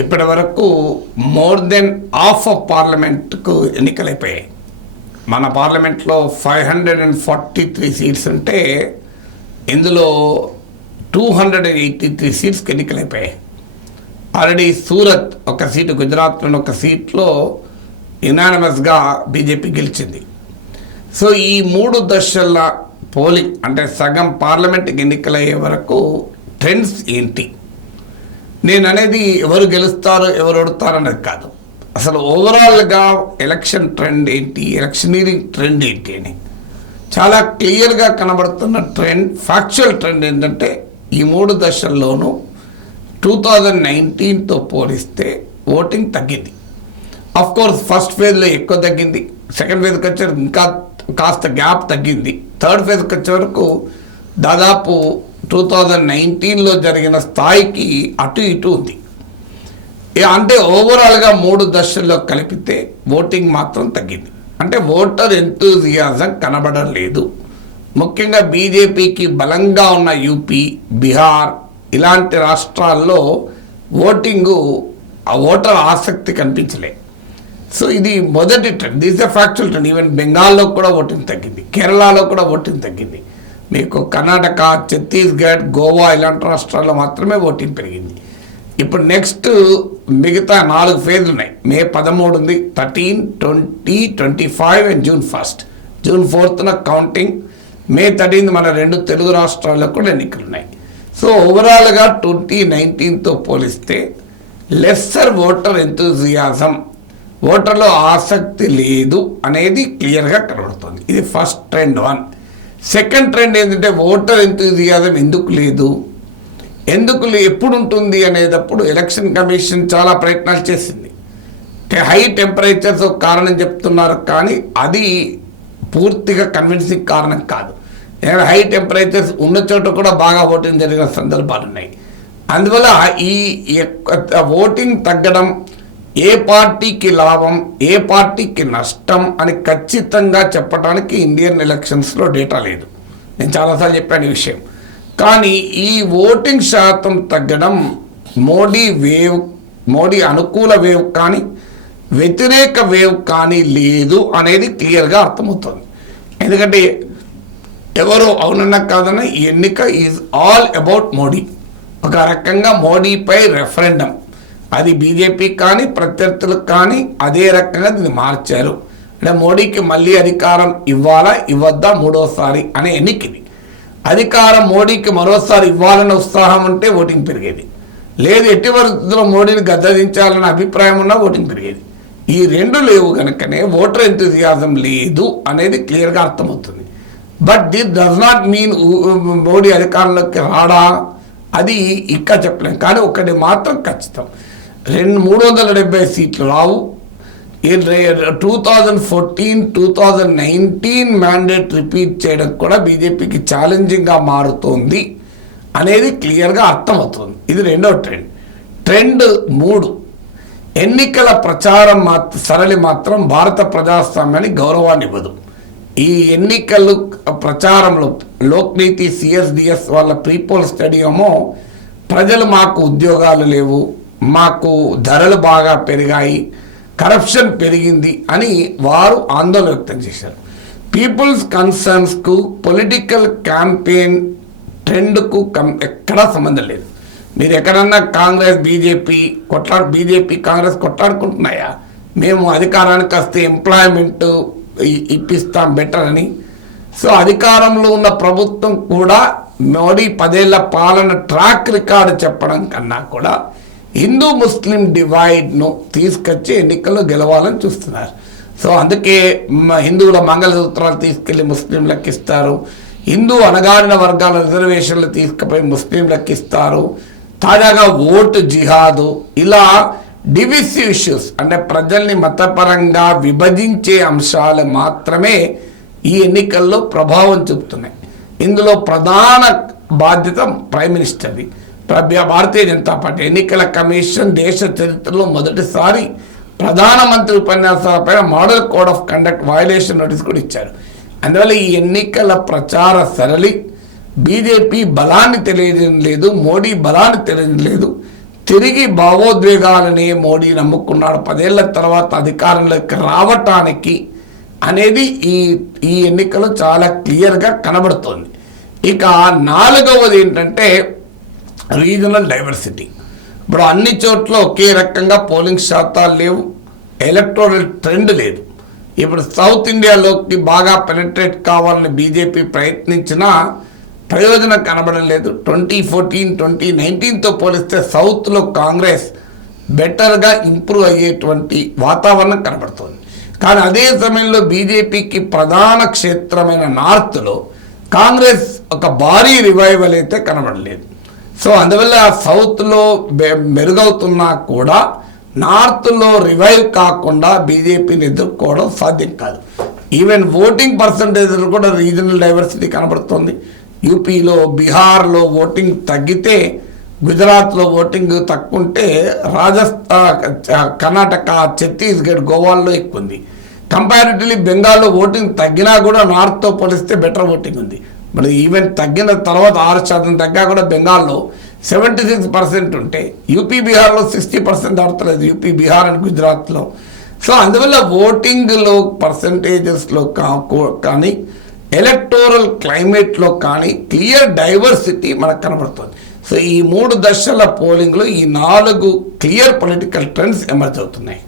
ఇప్పటి వరకు more than half of పార్లమెంట్కు ఎన్నికలైపోయాయి. మన పార్లమెంట్లో 543 సీట్స్ ఉంటే ఇందులో 283 సీట్స్కి ఎన్నికలైపోయాయి. ఆల్రెడీ సూరత్ ఒక సీటు, గుజరాత్లోని ఒక సీట్లో యునానిమస్గా బీజేపీ గెలిచింది. సో ఈ 3 దశల పోలింగ్ అంటే సగం పార్లమెంట్కి ఎన్నికలయ్యే వరకు ట్రెండ్స్ ఏంటి? నేను అనేది ఎవరు గెలుస్తారు ఎవరు ఓడతారు అనేది కాదు, అసలు ఓవరాల్గా ఎలక్షన్ ట్రెండ్ ఏంటి, ఎలక్షనీరింగ్ ట్రెండ్ ఏంటి అని చాలా క్లియర్గా కనబడుతున్న ట్రెండ్, ఫ్యాక్చువల్ ట్రెండ్ ఏంటంటే ఈ 3 దశల్లోనూ 2019తో పోలిస్తే ఓటింగ్ తగ్గింది. అఫ్ కోర్స్ ఫస్ట్ ఫేజ్లో ఎక్కువ తగ్గింది, సెకండ్ ఫేజ్కి వచ్చే ఇంకా కాస్త గ్యాప్ తగ్గింది, థర్డ్ ఫేజ్కి వచ్చే వరకు దాదాపు 2019లో జరిగిన స్థాయికి అటు ఇటు ఉంది. అంటే ఓవరాల్గా 3 దశల్లో కలిపితే ఓటింగ్ మాత్రం తగ్గింది. అంటే ఓటర్ ఎంతూజియాజం కనబడడం లేదు. ముఖ్యంగా బీజేపీకి బలంగా ఉన్న యూపీ, బీహార్ ఇలాంటి రాష్ట్రాల్లో ఓటర్ ఆసక్తి కనిపించలే. సో ఇది మొదటి trend, this a factual trend. Even బెంగాల్లో కూడా ఓటింగ్ తగ్గింది, కేరళలో కూడా ఓటింగ్ తగ్గింది. మీకు కర్ణాటక, ఛత్తీస్గఢ్, గోవా ఇలాంటి రాష్ట్రాల్లో మాత్రమే ఓటింగ్ పెరిగింది. ఇప్పుడు నెక్స్ట్ మిగతా 4 ఫేజ్లు ఉన్నాయి. మే 13 ఉంది, 13, 20, 25 అండ్ June 1. June 4న కౌంటింగ్, మే 13 మన 2 తెలుగు రాష్ట్రాల్లో కూడా ఎన్నికలు ఉన్నాయి. సో ఓవరాల్గా 2019తో పోలిస్తే లెస్సర్ ఓటర్ ఎంతూజియాజం, ఓటర్లో ఆసక్తి లేదు అనేది క్లియర్గా కనబడుతుంది. ఇది ఫస్ట్ ట్రెండ్ 1. సెకండ్ ట్రెండ్ ఏంటంటే ఓటర్ ఎంతూజియాజం ఎందుకు లేదు, ఎప్పుడు ఉంటుంది అనేటప్పుడు ఎలక్షన్ కమిషన్ చాలా ప్రయత్నాలు చేసింది. హై టెంపరేచర్స్ ఒక కారణం చెప్తున్నారు, కానీ అది పూర్తిగా కన్విన్సింగ్ కారణం కాదు. హై టెంపరేచర్స్ ఉన్న చోట కూడా బాగా ఓటింగ్ జరిగిన సందర్భాలు ఉన్నాయి. అందువల్ల ఈ ఓటింగ్ తగ్గడం ఏ పార్టీకి లాభం, ఏ పార్టీకి నష్టం అని ఖచ్చితంగా చెప్పడానికి ఇండియన్ ఎలక్షన్స్లో డేటా లేదు. నేను చాలాసార్లు చెప్పాను ఈ విషయం. కానీ ఈ ఓటింగ్ శాతం తగ్గడం మోడీ అనుకూల వేవ్ కానీ వ్యతిరేక వేవ్ కానీ లేదు అనేది క్లియర్గా అర్థమవుతుంది. ఎందుకంటే ఎవరో అవునన్నా కాదన్నా ఈ ఎన్నిక ఈజ్ ఆల్ అబౌట్ మోడీ. ఒక రకంగా మోడీపై రెఫరెండం, అది బీజేపీ కానీ ప్రత్యర్థులకు కానీ అదే రకంగా దీన్ని మార్చారు. అంటే మోడీకి మళ్ళీ అధికారం ఇవ్వాలా ఇవ్వద్దా మూడోసారి అనే ఎన్నికది. అధికారం మోడీకి మరోసారి ఇవ్వాలన్న ఉత్సాహం ఉంటే ఓటింగ్ పెరిగేది, లేదు ఎట్టి పరిస్థితుల్లో మోడీని గద్దదించాలన్న అభిప్రాయం ఉన్నా ఓటింగ్ పెరిగేది. ఈ 2 లేవు కనుకనే ఓటర్ ఎంతూజియాజం లేదు అనేది క్లియర్గా అర్థమవుతుంది. But this does not mean Modi అధికారంలోకి రాడా, అది ఇంకా చెప్పలేం. కానీ ఒకటి మాత్రం ఖచ్చితం, 370 సీట్లు రావు. 2014, 2019 మ్యాండేట్ రిపీట్ చేయడం కూడా బీజేపీకి ఛాలెంజింగ్గా మారుతోంది అనేది క్లియర్గా అర్థమవుతుంది. ఇది రెండో ట్రెండ్. ట్రెండ్ 3, ఎన్నికల ప్రచారం సరళి మాత్రం భారత ప్రజాస్వామ్యానికి గౌరవాన్ని ఇవ్వదు. ఈ ఎన్నికలు ప్రచారంలో లోక్నీతి CSDS వాళ్ళ ప్రీపోల్ స్టడీ ఏమో ప్రజలు మాకు ఉద్యోగాలు లేవు, మాకు ధరలు బాగా పెరిగాయి, కరప్షన్ పెరిగింది అని వారు ఆందోళన వ్యక్తం చేశారు. పీపుల్స్ కన్సర్న్స్కు పొలిటికల్ క్యాంపెయిన్ ట్రెండ్కు ఎక్కడా సంబంధం లేదు. మీరు ఎక్కడన్నా బీజేపీ కాంగ్రెస్ కొట్లాడుకుంటున్నాయా, మేము అధికారానికి వస్తే ఎంప్లాయ్మెంట్ ఇప్పిస్తాం బెటర్ అని? సో అధికారంలో ఉన్న ప్రభుత్వం కూడా మోడీ 10 ఏళ్ల పాలన ట్రాక్ రికార్డు చెప్పడం కన్నా కూడా హిందూ ముస్లిం డివైడ్ను తీసుకొచ్చి ఎన్నికల్లో గెలవాలని చూస్తున్నారు. సో అందుకే హిందువుల మంగళసూత్రాలు తీసుకెళ్ళి ముస్లింలకు ఇస్తారు, హిందూ అణగారిన వర్గాల రిజర్వేషన్లు తీసుకుపోయి ముస్లింలకు ఇస్తారు, తాజాగా ఓటు జిహాదు, ఇలా డివిసివ్ ఇష్యూస్ అంటే ప్రజల్ని మతపరంగా విభజించే అంశాలు మాత్రమే ఈ ఎన్నికల్లో ప్రభావం చూపుతున్నాయి. ఇందులో ప్రధాన బాధ్యత ప్రైమ్ మినిస్టర్ది. భారతీయ జనతా పార్టీ ఎన్నికల కమిషన్ దేశ చరిత్రలో మొదటిసారి ప్రధానమంత్రి ఉపన్యాసాలపైన model code of conduct violation notice కూడా ఇచ్చారు. అందువల్ల ఈ ఎన్నికల ప్రచార సరళి బీజేపీ బలాన్ని తెలియజేయడం లేదు, మోడీ బలాన్ని తెలియజేయడం లేదు. తిరిగి భావోద్వేగాలని మోడీ నమ్ముకున్నాడు. 10 ఏళ్ల తర్వాత అధికారంలోకి రావటానికి అనేది ఈ ఎన్నికలు చాలా క్లియర్గా కనబడుతోంది. ఇక 4వది ఏంటంటే రీజనల్ డైవర్సిటీ. ఇప్పుడు అన్ని చోట్ల ఒకే రకంగా పోలింగ్ శాతాలు లేవు, ఎలక్టోరల్ ట్రెండ్ లేదు. ఇప్పుడు సౌత్ ఇండియాలోకి బాగా పెనట్రేట్ కావాలని బీజేపీ ప్రయత్నించినా ప్రయోజనం కనబడలేదు. 2014, 2019తో పోలిస్తే సౌత్లో కాంగ్రెస్ బెటర్గా ఇంప్రూవ్ అయ్యేటువంటి వాతావరణం కనబడుతోంది. కానీ అదే సమయంలో బీజేపీకి ప్రధాన క్షేత్రమైన నార్త్లో కాంగ్రెస్ ఒక భారీ రివైవల్ అయితే కనబడలేదు. సో అందువల్ల సౌత్లో మెరుగవుతున్నా కూడా నార్త్లో రివైవ్ కాకుండా బీజేపీని ఎదుర్కోవడం సాధ్యం కాదు. ఈవెన్ ఓటింగ్ పర్సంటేజ్లో కూడా రీజనల్ డైవర్సిటీ కనబడుతుంది. యూపీలో, బీహార్లో ఓటింగ్ తగ్గితే, గుజరాత్లో ఓటింగ్ తక్కువ ఉంటే కర్ణాటక, ఛత్తీస్గఢ్, గోవాల్లో ఎక్కువ ఉంది. కంపారిటివ్లీ బెంగాల్లో ఓటింగ్ తగ్గినా కూడా నార్త్తో పోలిస్తే బెటర్ ఓటింగ్ ఉంది. మరి ఈవెన్ తగ్గిన తర్వాత 6% తగ్గా కూడా బెంగాల్లో 76% ఉంటే యూపీ, బీహార్లో 60% దాటలేదు, యూపీ, బీహార్ అండ్ గుజరాత్లో. సో అందువల్ల ఓటింగ్లో పర్సంటేజెస్లో కానీ ఎలక్టోరల్ క్లైమేట్లో కానీ క్లియర్ డైవర్సిటీ మనకు కనబడుతుంది. సో ఈ 3 దశల పోలింగ్లో ఈ 4 క్లియర్ పొలిటికల్ ట్రెండ్స్ ఎమర్జ్ అవుతున్నాయి.